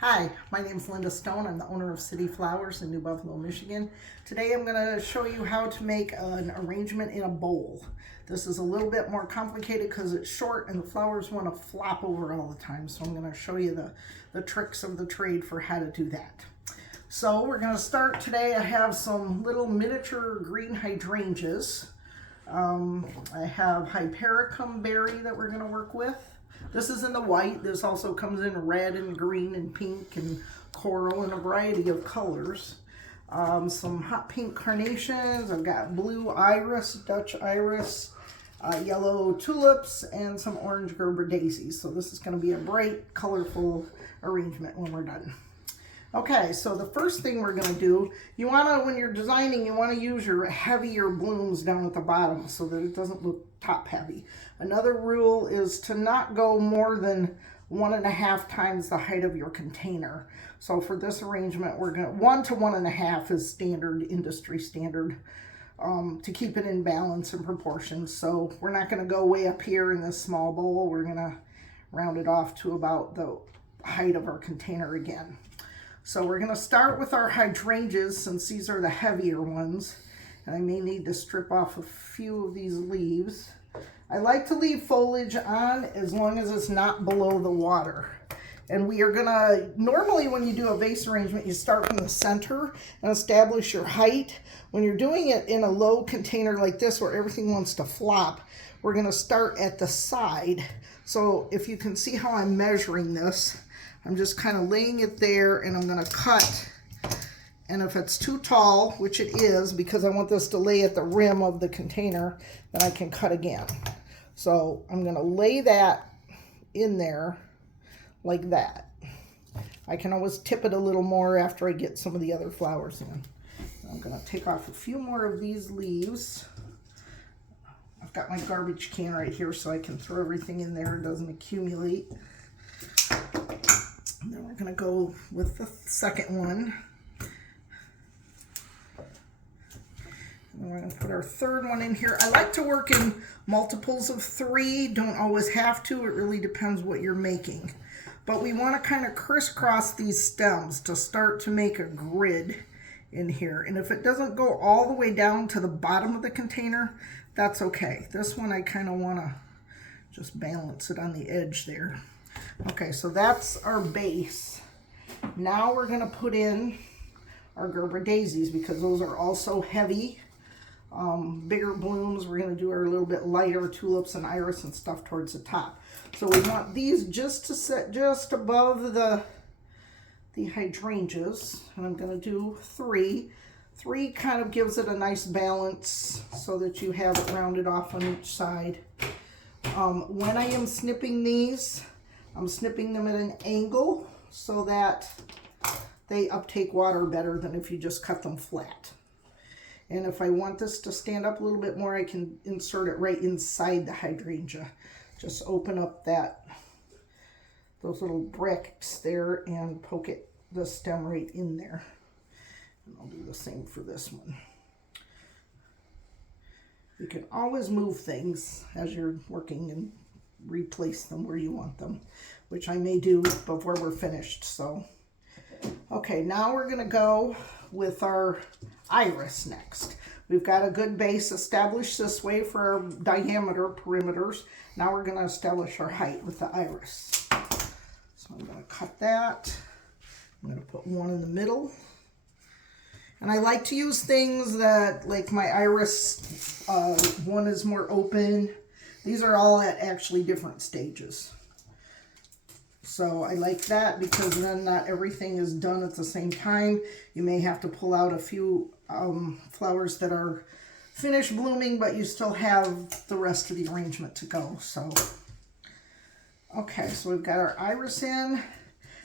Hi, my name is Linda Stone. I'm the owner of City Flowers in New Buffalo, Michigan. Today I'm going to show you how to make an arrangement in a bowl. This is a little bit more complicated because it's short and the flowers want to flop over all the time. So I'm going to show you the tricks of the trade for how to do that. So we're going to start today. I have some little miniature green hydrangeas. I have Hypericum berry that we're going to work with. This is in the white. This also comes in red and green and pink and coral and a variety of colors. Some hot pink carnations. I've got blue iris, Dutch iris, yellow tulips, and some orange Gerber daisies. So this is going to be a bright, colorful arrangement when we're done. Okay, so the first thing we're going to do, when you're designing, you want to use your heavier blooms down at the bottom so that it doesn't look top heavy. Another rule is to not go more than 1.5 times the height of your container. So for this arrangement, we're going to 1 to 1.5 is standard, industry standard, to keep it in balance and proportion. So we're not going to go way up here in this small bowl. We're going to round it off to about the height of our container again. So we're going to start with our hydrangeas since these are the heavier ones. And I may need to strip off a few of these leaves. I like to leave foliage on as long as it's not below the water. And we are going to, normally when you do a vase arrangement, you start from the center and establish your height. When you're doing it in a low container like this where everything wants to flop, we're going to start at the side. So if you can see how I'm measuring this, I'm just kind of laying it there and I'm going to cut. And if it's too tall, which it is because I want this to lay at the rim of the container, then I can cut again. So I'm going to lay that in there like that. I can always tip it a little more after I get some of the other flowers in. I'm going to take off a few more of these leaves. I've got my garbage can right here so I can throw everything in there. It doesn't accumulate. And then we're going to go with the second one. And we're going to put our third one in here. I like to work in multiples of 3. Don't always have to. It really depends what you're making. But we want to kind of crisscross these stems to start to make a grid in here. And if it doesn't go all the way down to the bottom of the container, that's okay. This one I kind of want to just balance it on the edge there. Okay, so that's our base. Now we're going to put in our Gerber daisies because those are also heavy, bigger blooms. We're going to do our little bit lighter tulips and iris and stuff towards the top. So we want these just to sit just above the hydrangeas, and I'm going to do 3. 3 kind of gives it a nice balance so that you have it rounded off on each side. When I am snipping these, I'm snipping them at an angle so that they uptake water better than if you just cut them flat. And if I want this to stand up a little bit more, I can insert it right inside the hydrangea. Just open up those little brackets there and poke the stem right in there. And I'll do the same for this one. You can always move things as you're working and replace them where you want them, which I may do before we're finished. So, okay, now we're going to go with our iris next. We've got a good base established this way for our diameter perimeters. Now we're going to establish our height with the iris. So I'm going to cut that. I'm going to put one in the middle. And I like to use things that, like my iris, one is more open. These are all at actually different stages. So I like that because then not everything is done at the same time. You may have to pull out a few flowers that are finished blooming, but you still have the rest of the arrangement to go. So, okay, so we've got our iris in.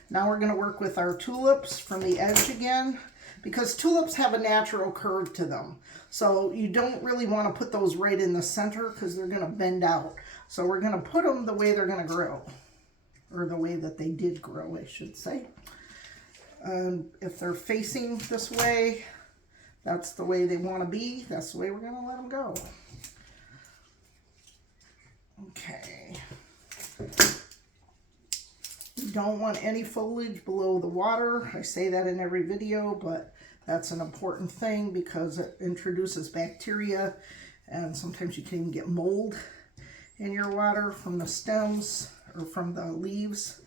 Now we're going to work with our tulips from the edge again, because tulips have a natural curve to them. So you don't really want to put those right in the center because they're going to bend out. So we're going to put them the way they're going to grow, or the way that they did grow, I should say. If they're facing this way, that's the way they want to be. That's the way we're going to let them go. Okay. don't want any foliage below the water. I say that in every video, but that's an important thing because it introduces bacteria, and sometimes you can even get mold in your water from the stems or from the leaves.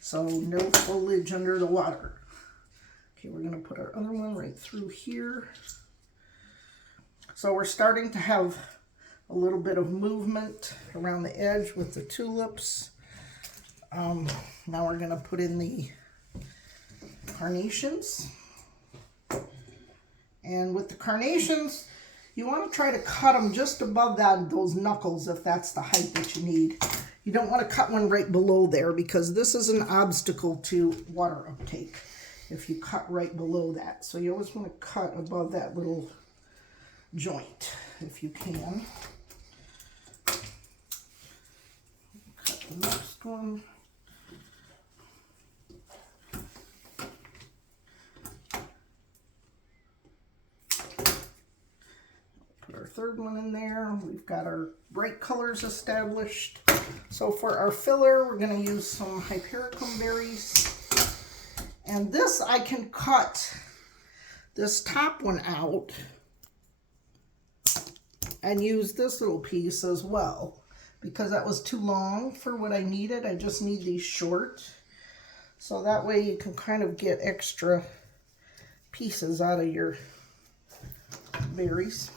So no foliage under the water. Okay, we're going to put our other one right through here. So we're starting to have a little bit of movement around the edge with the tulips. Now we're going to put in the carnations. And with the carnations, you want to try to cut them just above those knuckles if that's the height that you need. You don't want to cut one right below there because this is an obstacle to water uptake if you cut right below that. So you always want to cut above that little joint if you can. Cut the next one. Put our third one in there. We've got our bright colors established. So for our filler, we're going to use some Hypericum berries. And this, I can cut this top one out and use this little piece as well because that was too long for what I needed. I just need these short. So that way you can kind of get extra pieces out of your berries.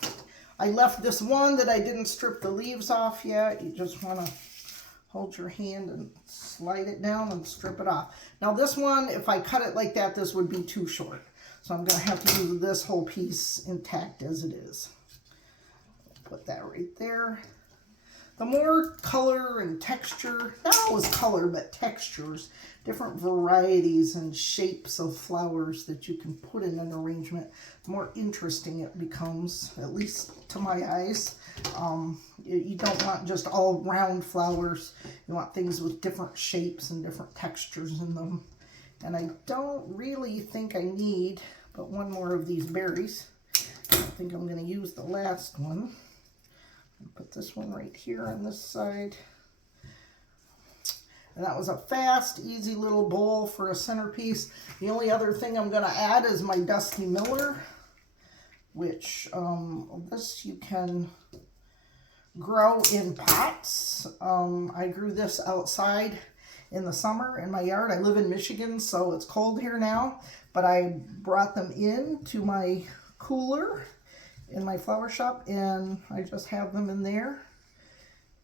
I left this one that I didn't strip the leaves off yet. You just want to hold your hand and slide it down and strip it off. Now this one, if I cut it like that, this would be too short. So I'm going to have to use this whole piece intact as it is. Put that right there. The more color and texture, not always color, but textures, different varieties and shapes of flowers that you can put in an arrangement, the more interesting it becomes, at least to my eyes. You don't want just all round flowers. You want things with different shapes and different textures in them. And I don't really think I need but one more of these berries. I think I'm going to use the last one. Put this one right here on this side. And that was a fast, easy little bowl for a centerpiece. The only other thing I'm going to add is my Dusty Miller, which this you can grow in pots. I grew this outside in the summer in my yard. I live in Michigan, so it's cold here now, but I brought them in to my cooler in my flower shop, and I just have them in there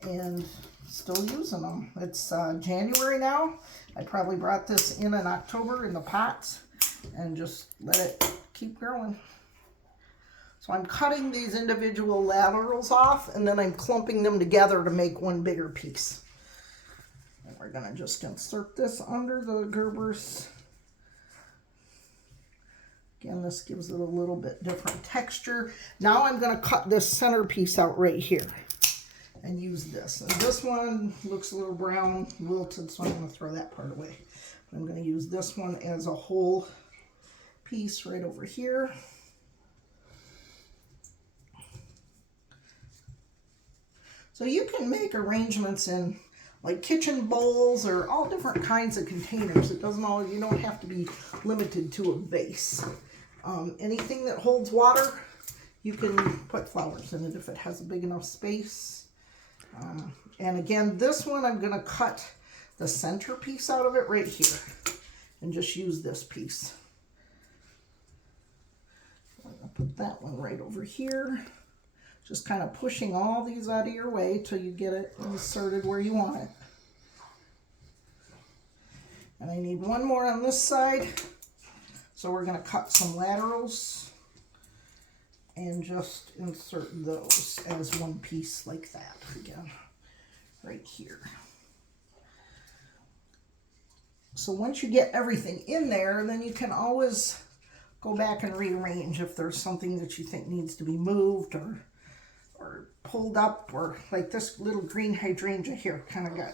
and still using them. It's January now. I probably brought this in October in the pots and just let it keep growing. So I'm cutting these individual laterals off, and then I'm clumping them together to make one bigger piece. And we're going to just insert this under the Gerbers. Again, this gives it a little bit different texture. Now I'm going to cut this centerpiece out right here and use this. And this one looks a little brown, wilted, so I'm going to throw that part away. I'm going to use this one as a whole piece right over here. So you can make arrangements in like kitchen bowls or all different kinds of containers. It doesn't all, you don't have to be limited to a vase. Anything that holds water, you can put flowers in it if it has a big enough space. And again, this one I'm going to cut the center piece out of it right here and just use this piece. I'm going to put that one right over here. Just kind of pushing all these out of your way till you get it inserted where you want it. And I need one more on this side. So we're going to cut some laterals and just insert those as one piece like that again, right here. So once you get everything in there, then you can always go back and rearrange if there's something that you think needs to be moved or pulled up, or like this little green hydrangea here kind of got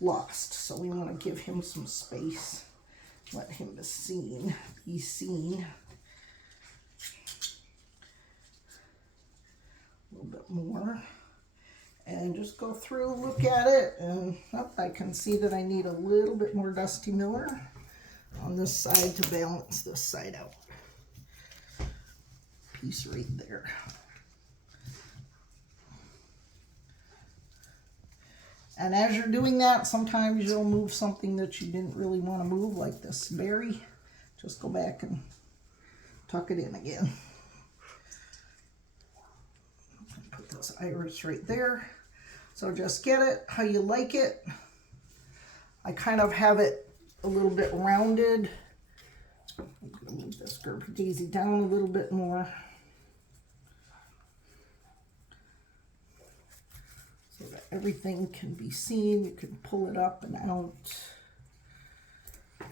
lost. So we want to give him some space. Let him be seen. A little bit more. and just go through, look at it, and I can see that I need a little bit more Dusty Miller on this side to balance this side out. Piece right there. And as you're doing that, sometimes you'll move something that you didn't really want to move, like this berry. Just go back and tuck it in again. Put this iris right there. So just get it how you like it. I kind of have it a little bit rounded. I'm going to move this Gerber Daisy down a little bit more. So that everything can be seen. You can pull it up and out.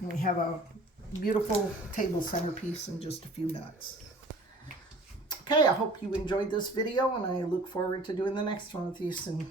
And we have a beautiful table centerpiece in just a few minutes. Okay, I hope you enjoyed this video, and I look forward to doing the next one with you soon.